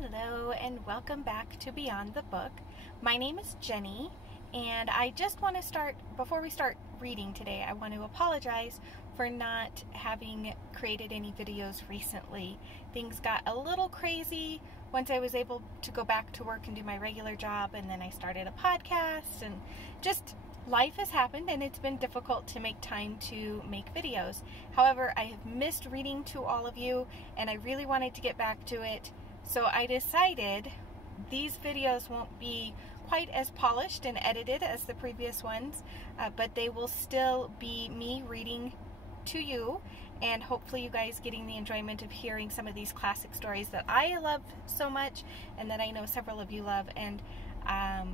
Hello and welcome back to Beyond the Book. My name is Jenny and I just want to start, before we start reading today, I want to apologize for not having created any videos recently. Things got a little crazy once I was able to go back to work and do my regular job, and then I started a podcast, and just life has happened and it's been difficult to make time to make videos. However, I have missed reading to all of you and I really wanted to get back to it. So I decided these videos won't be quite as polished and edited as the previous ones, but they will still be me reading to you and hopefully you guys getting the enjoyment of hearing some of these classic stories that I love so much and that I know several of you love. And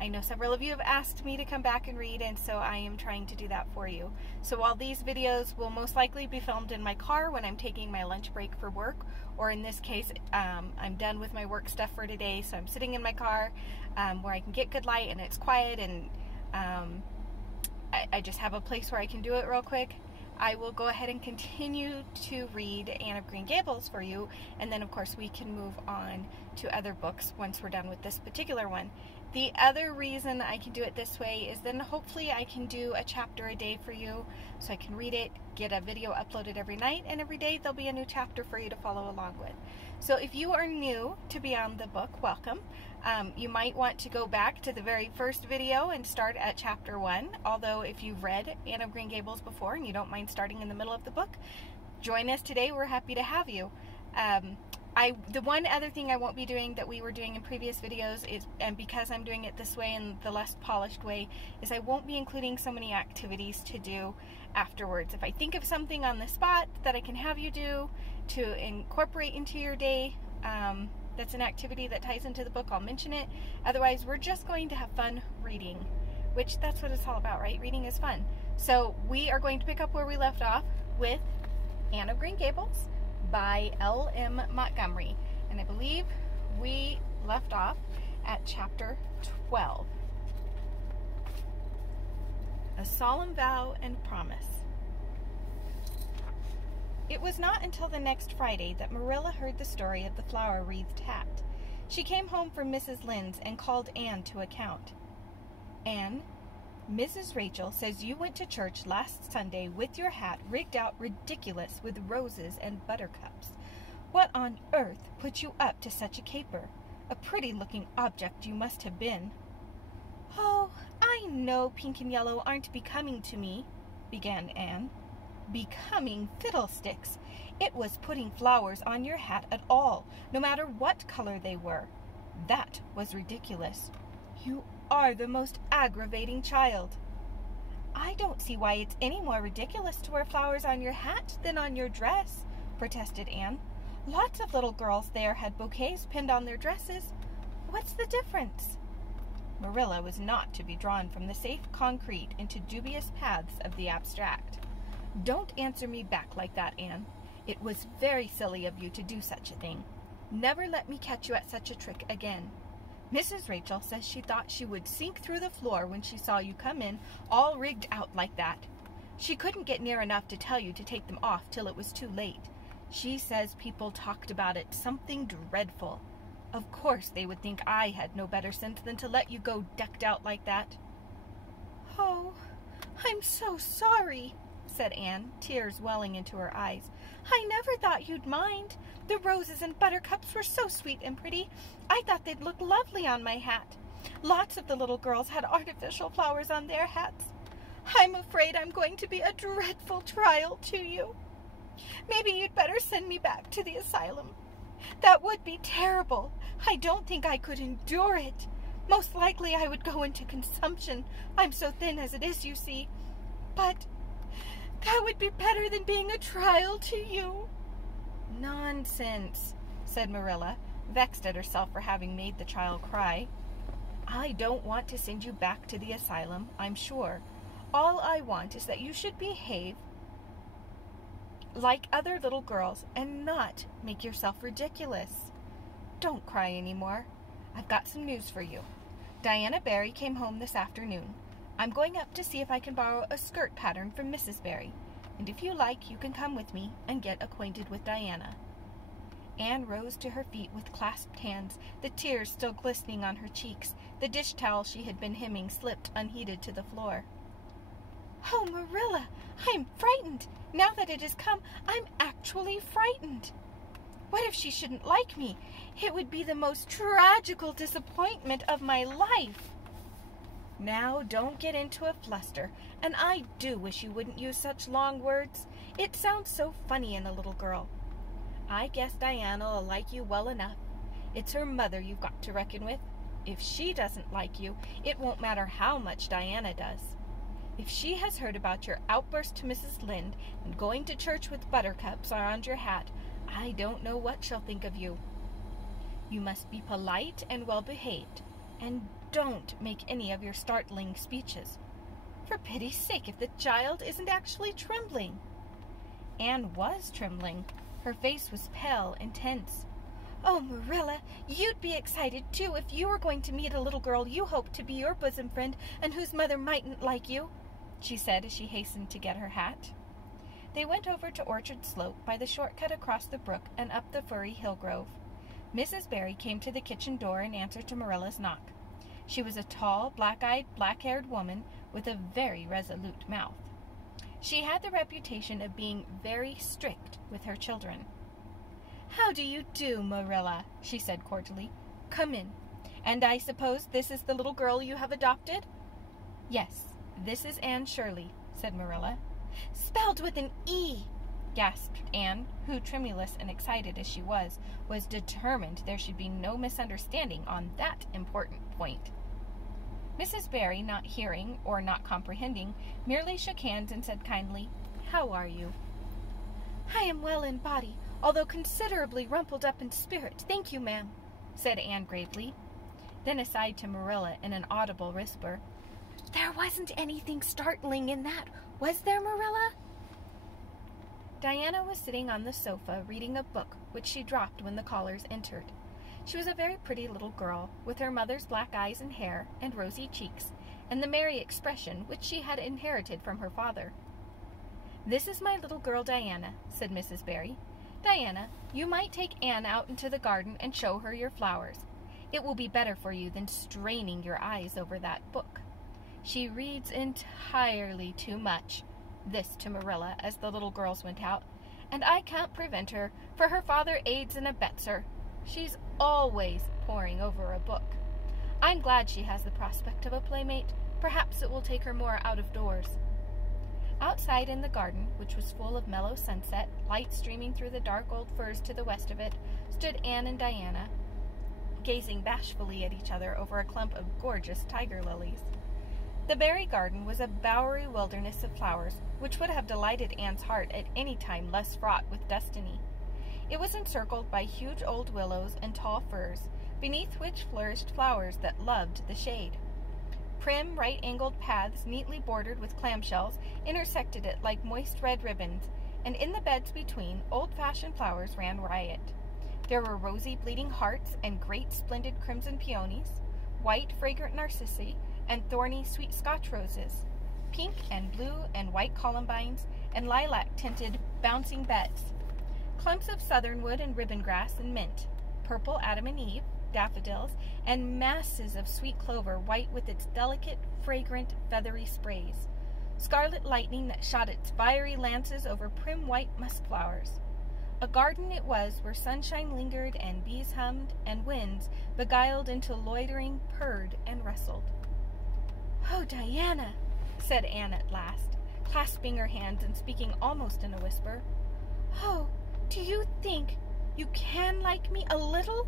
I know several of you have asked me to come back and read, and so I am trying to do that for you. So while these videos will most likely be filmed in my car when I'm taking my lunch break for work, or in this case, I'm done with my work stuff for today, so I'm sitting in my car where I can get good light and it's quiet, and I just have a place where I can do it real quick. I will go ahead and continue to read Anne of Green Gables for you, and then of course we can move on to other books once we're done with this particular one. The other reason I can do it this way is then hopefully I can do a chapter a day for you, so I can read it, get a video uploaded every night, and every day there'll be a new chapter for you to follow along with. So if you are new to Beyond the Book, welcome. You might want to go back to the very first video and start at chapter 1, although if you've read Anne of Green Gables before and you don't mind starting in the middle of the book, join us today. We're happy to have you. The one other thing I won't be doing that we were doing in previous videos is, and because I'm doing it this way and the less polished way, is I won't be including so many activities to do afterwards. If I think of something on the spot that I can have you do to incorporate into your day, that's an activity that ties into the book, I'll mention it. Otherwise, we're just going to have fun reading, which that's what it's all about, right? Reading is fun. So we are going to pick up where we left off with Anne of Green Gables by L.M. Montgomery, and I believe we left off at chapter 12. A Solemn Vow and Promise. It was not until the next Friday that Marilla heard the story of the flower-wreathed hat. She came home from Mrs. Lynde's and called Anne to account. Anne, Mrs. Rachel says you went to church last Sunday with your hat rigged out ridiculous with roses and buttercups. What on earth put you up to such a caper? A pretty-looking object you must have been. Oh, I know pink and yellow aren't becoming to me, began Anne. Becoming fiddlesticks! It was putting flowers on your hat at all, no matter what color they were. That was ridiculous. You are the most aggravating child. I don't see why it's any more ridiculous to wear flowers on your hat than on your dress, protested Anne. Lots of little girls there had bouquets pinned on their dresses. What's the difference? Marilla was not to be drawn from the safe concrete into dubious paths of the abstract. Don't answer me back like that, Anne. It was very silly of you to do such a thing. Never let me catch you at such a trick again. Mrs. Rachel says she thought she would sink through the floor when she saw you come in all rigged out like that. She couldn't get near enough to tell you to take them off till it was too late. She says people talked about it something dreadful. Of course they would think I had no better sense than to let you go decked out like that. Oh, I'm so sorry, said Anne, tears welling into her eyes. I never thought you'd mind. The roses and buttercups were so sweet and pretty. I thought they'd look lovely on my hat. Lots of the little girls had artificial flowers on their hats. I'm afraid I'm going to be a dreadful trial to you. Maybe you'd better send me back to the asylum. That would be terrible. I don't think I could endure it. Most likely I would go into consumption. I'm so thin as it is, you see. But that would be better than being a trial to you. Nonsense, said Marilla, vexed at herself for having made the child cry. I don't want to send you back to the asylum, I'm sure. All I want is that you should behave like other little girls and not make yourself ridiculous. Don't cry any more. I've got some news for you. Diana Barry came home this afternoon. I'm going up to see if I can borrow a skirt pattern from Mrs. Barry, and if you like, you can come with me and get acquainted with Diana. Anne rose to her feet with clasped hands, the tears still glistening on her cheeks. The dish towel she had been hemming slipped unheeded to the floor. "Oh, Marilla, I'm frightened. Now that it has come, I'm actually frightened. What if she shouldn't like me? It would be the most tragical disappointment of my life." "Now, don't get into a fluster, and I do wish you wouldn't use such long words. It sounds so funny in a little girl. I guess Diana'll like you well enough. It's her mother you've got to reckon with. If she doesn't like you, it won't matter how much Diana does. If she has heard about your outburst to Mrs. Lynde and going to church with buttercups around your hat, I don't know what she'll think of you. You must be polite and well-behaved, and don't make any of your startling speeches. For pity's sake, if the child isn't actually trembling." Anne was trembling. Her face was pale and tense. "Oh, Marilla, you'd be excited, too, if you were going to meet a little girl you hoped to be your bosom friend and whose mother mightn't like you," she said as she hastened to get her hat. They went over to Orchard Slope by the shortcut across the brook and up the firry hill grove. Mrs. Barry came to the kitchen door in answer to Marilla's knock. She was a tall, black-eyed, black-haired woman with a very resolute mouth. She had the reputation of being very strict with her children. "How do you do, Marilla?" she said cordially. "Come in. And I suppose this is the little girl you have adopted?" "Yes, this is Anne Shirley," said Marilla. "Spelled with an E," gasped Anne, who, tremulous and excited as she was determined there should be no misunderstanding on that important point. Mrs. Barry, not hearing or not comprehending, merely shook hands and said kindly, "How are you?" "I am well in body, although considerably rumpled up in spirit, thank you, ma'am," said Anne gravely. Then aside to Marilla in an audible whisper, "There wasn't anything startling in that, was there, Marilla?" Diana was sitting on the sofa reading a book which she dropped when the callers entered. She was a very pretty little girl, with her mother's black eyes and hair and rosy cheeks, and the merry expression which she had inherited from her father. "This is my little girl Diana," said Mrs. Barry. "Diana, you might take Anne out into the garden and show her your flowers. It will be better for you than straining your eyes over that book. She reads entirely too much," this to Marilla as the little girls went out, "and I can't prevent her, for her father aids and abets her. She's always poring over a book. I'm glad she has the prospect of a playmate. Perhaps it will take her more out of doors." Outside in the garden, which was full of mellow sunset, light streaming through the dark old firs to the west of it, stood Anne and Diana, gazing bashfully at each other over a clump of gorgeous tiger lilies. The Barry garden was a bowery wilderness of flowers, which would have delighted Anne's heart at any time less fraught with destiny. It was encircled by huge old willows and tall firs, beneath which flourished flowers that loved the shade. Prim, right-angled paths, neatly bordered with clamshells, intersected it like moist red ribbons, and in the beds between, old-fashioned flowers ran riot. There were rosy bleeding hearts and great splendid crimson peonies, white fragrant narcissi, and thorny sweet Scotch roses, pink and blue and white columbines, and lilac-tinted bouncing beds, clumps of southernwood and ribbon grass and mint, purple Adam and Eve, daffodils, and masses of sweet clover white with its delicate, fragrant, feathery sprays, scarlet lightning that shot its fiery lances over prim white musk flowers. A garden it was where sunshine lingered and bees hummed and winds, beguiled into loitering, purred and rustled. "Oh, Diana," said Anne at last, clasping her hands and speaking almost in a whisper. "Oh, do you think you can like me a little?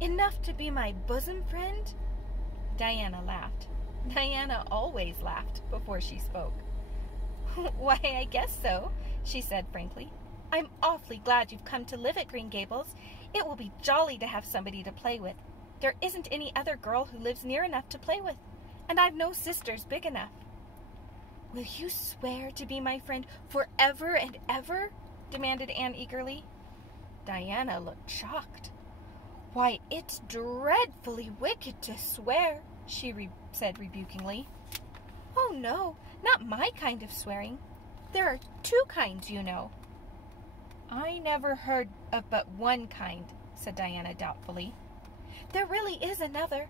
Enough to be my bosom friend?" Diana laughed. Diana always laughed before she spoke. "Why, I guess so," she said frankly. "I'm awfully glad you've come to live at Green Gables. It will be jolly to have somebody to play with. There isn't any other girl who lives near enough to play with, and I've no sisters big enough." "Will you swear to be my friend forever and ever?" demanded Anne eagerly. Diana looked shocked. "Why, it's dreadfully wicked to swear," she said rebukingly. "Oh, no, not my kind of swearing. There are two kinds, you know." I never heard of but one kind, said Diana doubtfully. There really is another.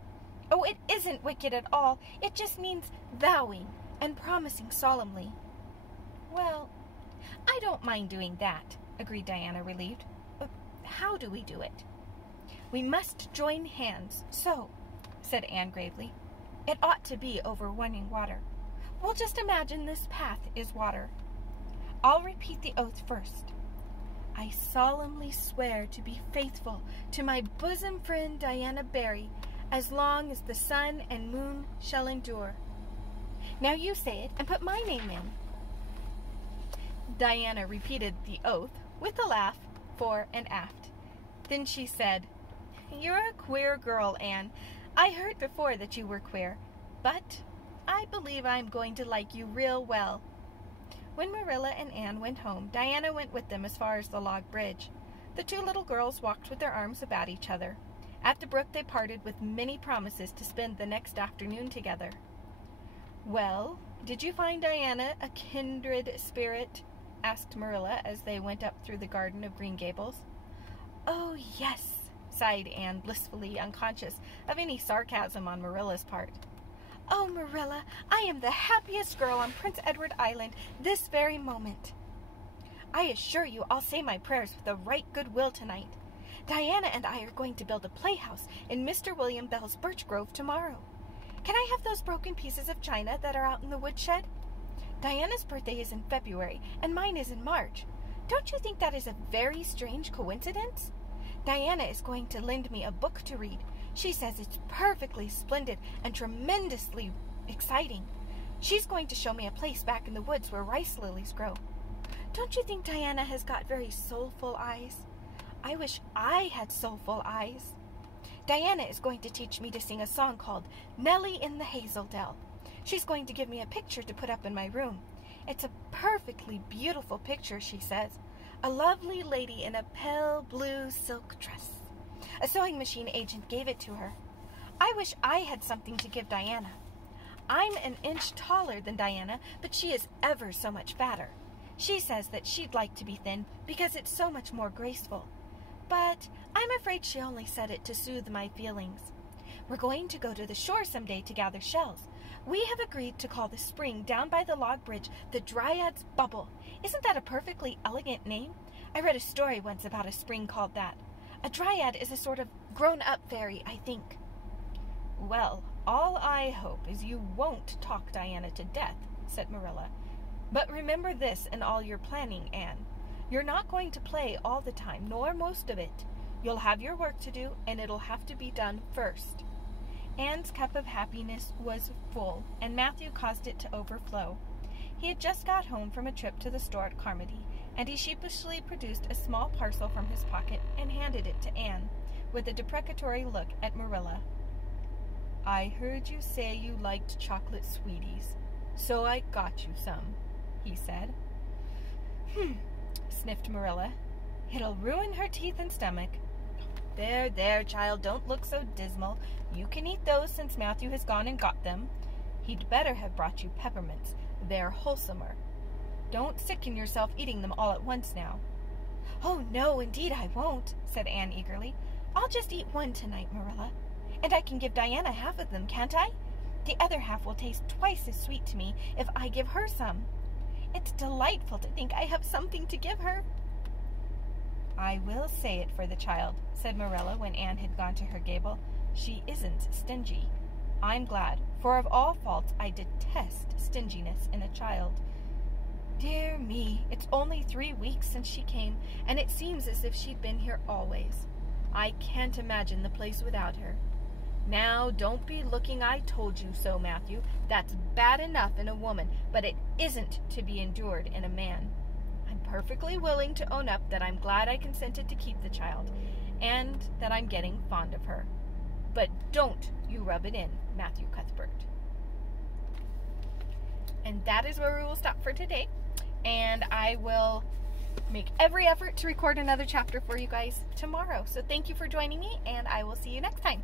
Oh, it isn't wicked at all. It just means vowing and promising solemnly. Well, I don't mind doing that, agreed Diana, relieved. But how do we do it? We must join hands, so, said Anne gravely. It ought to be over running water. We'll just imagine this path is water. I'll repeat the oath first. I solemnly swear to be faithful to my bosom friend Diana Barry as long as the sun and moon shall endure. Now you say it and put my name in. Diana repeated the oath with a laugh fore and aft. Then she said, You're a queer girl, Anne. I heard before that you were queer, but I believe I'm going to like you real well. When Marilla and Anne went home, Diana went with them as far as the log bridge. The two little girls walked with their arms about each other. At the brook they parted with many promises to spend the next afternoon together. Well, did you find Diana a kindred spirit? Asked Marilla as they went up through the garden of Green Gables. Oh, yes, sighed Anne, blissfully unconscious of any sarcasm on Marilla's part. Oh, Marilla, I am the happiest girl on Prince Edward Island this very moment. I assure you I'll say my prayers with a right good will tonight. Diana and I are going to build a playhouse in Mr. William Bell's birch grove tomorrow. Can I have those broken pieces of china that are out in the woodshed? Diana's birthday is in February, and mine is in March. Don't you think that is a very strange coincidence? Diana is going to lend me a book to read. She says it's perfectly splendid and tremendously exciting. She's going to show me a place back in the woods where rice lilies grow. Don't you think Diana has got very soulful eyes? I wish I had soulful eyes. Diana is going to teach me to sing a song called Nellie in the Hazel Dell. She's going to give me a picture to put up in my room. It's a perfectly beautiful picture, she says. A lovely lady in a pale blue silk dress. A sewing machine agent gave it to her. I wish I had something to give Diana. I'm an inch taller than Diana, but she is ever so much fatter. She says that she'd like to be thin because it's so much more graceful. But I'm afraid she only said it to soothe my feelings. We're going to go to the shore someday to gather shells. We have agreed to call the spring down by the log bridge the Dryad's Bubble. Isn't that a perfectly elegant name? I read a story once about a spring called that. A dryad is a sort of grown-up fairy, I think. Well, all I hope is you won't talk Diana to death, said Marilla. But remember this in all your planning, Anne. You're not going to play all the time, nor most of it. You'll have your work to do, and it'll have to be done first. Anne's cup of happiness was full, and Matthew caused it to overflow. He had just got home from a trip to the store at Carmody, and he sheepishly produced a small parcel from his pocket and handed it to Anne, with a deprecatory look at Marilla. I heard you say you liked chocolate sweeties, so I got you some, he said. Sniffed Marilla. It'll ruin her teeth and stomach. There, there, child, don't look so dismal. You can eat those since Matthew has gone and got them. He'd better have brought you peppermints. They're wholesomer. Don't sicken yourself eating them all at once now. Oh, no, indeed I won't, said Anne eagerly. I'll just eat one tonight, Marilla. And I can give Diana half of them, can't I? The other half will taste twice as sweet to me if I give her some. It's delightful to think I have something to give her. I will say it for the child, said Marilla when Anne had gone to her gable. She isn't stingy. I'm glad, for of all faults I detest stinginess in a child. Dear me, it's only 3 weeks since she came, and it seems as if she'd been here always. I can't imagine the place without her. Now, don't be looking I told you so, Matthew. That's bad enough in a woman, but it isn't to be endured in a man. I'm perfectly willing to own up that I'm glad I consented to keep the child, and that I'm getting fond of her. But don't you rub it in, Matthew Cuthbert. And that is where we will stop for today. And I will make every effort to record another chapter for you guys tomorrow. So thank you for joining me, and I will see you next time.